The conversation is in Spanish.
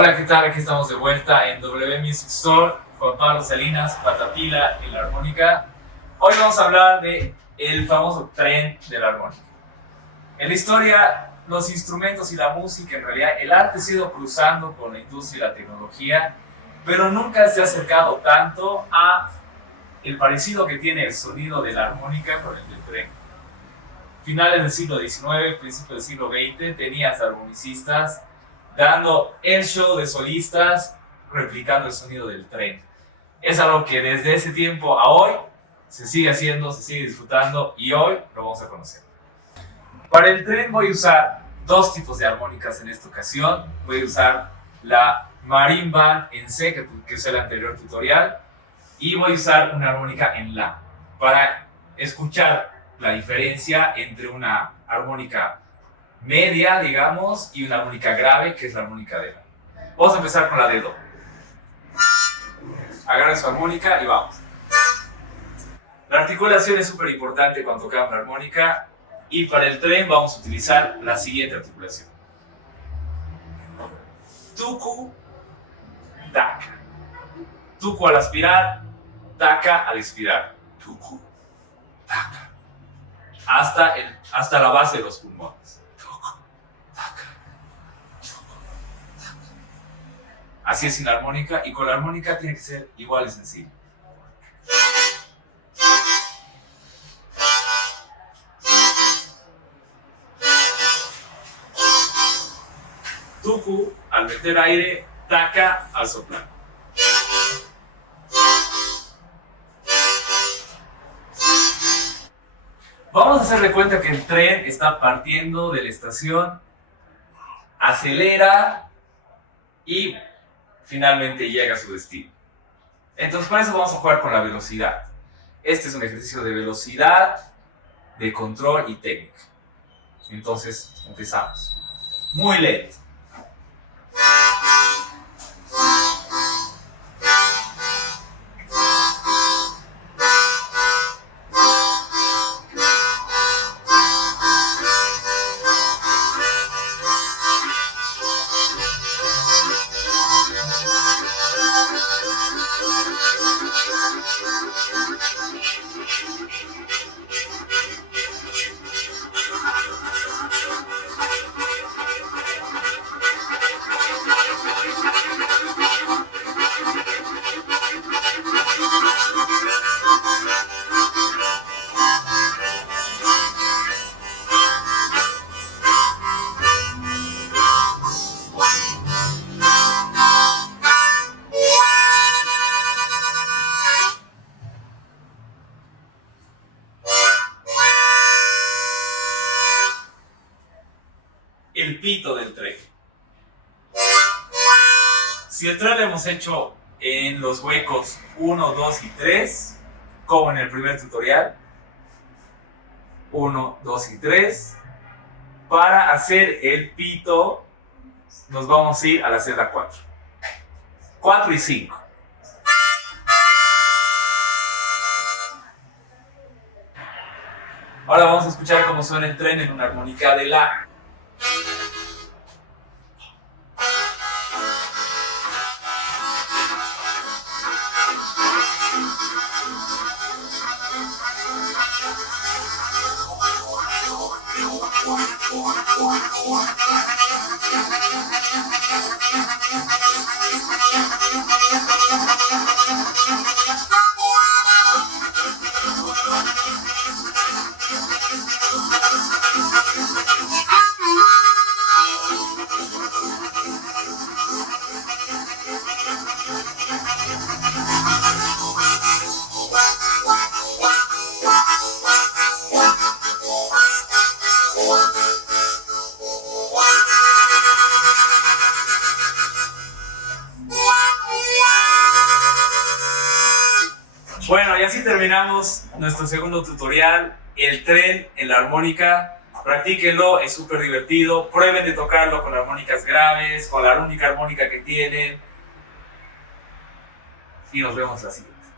Hola, ¿qué tal? Aquí estamos de vuelta en W Music Store. Juan Pablo Salinas, Patatila en la armónica. Hoy vamos a hablar de el famoso tren de la armónica. En la historia, los instrumentos y la música, en realidad, el arte se ha ido cruzando con la industria y la tecnología, pero nunca se ha acercado tanto a el parecido que tiene el sonido de la armónica con el del tren. Finales del siglo XIX, principios del siglo XX, tenías armonicistas dando el show de solistas, replicando el sonido del tren. Es algo que desde ese tiempo a hoy se sigue haciendo, se sigue disfrutando y hoy lo vamos a conocer. Para el tren voy a usar dos tipos de armónicas en esta ocasión. Voy a usar la Marine Band en C, que usé en el anterior tutorial, y voy a usar una armónica en La, para escuchar la diferencia entre una armónica media, digamos, y una armónica grave, que es la armónica de La. Vamos a empezar con la de Do. Agarren su armónica y vamos. La articulación es súper importante cuando tocamos la armónica, y para el tren vamos a utilizar la siguiente articulación: tuku, taka. Tuku al aspirar, taka al expirar. Tuku, taka. Hasta la base de los pulmones. Tuku, taka. Tuku, taka. Así es sin la armónica, y con la armónica tiene que ser igual de sencillo. Tuku al meter aire, taka al soplar. Vamos a hacer de cuenta que el tren está partiendo de la estación, acelera y finalmente llega a su destino. Entonces, para eso vamos a jugar con la velocidad. Este es un ejercicio de velocidad, de control y técnica. Entonces, empezamos. Muy lento. El pito del tren. Si el tren lo hemos hecho en los huecos 1, 2 y 3, como en el primer tutorial, 1, 2 y 3, para hacer el pito nos vamos a ir a la celda 4. 4 y 5. Ahora vamos a escuchar cómo suena el tren en una armónica de La. Bueno, y así terminamos nuestro segundo tutorial, el tren en la armónica. Practíquenlo, es súper divertido. Prueben de tocarlo con armónicas graves, con la única armónica que tienen. Y nos vemos la siguiente.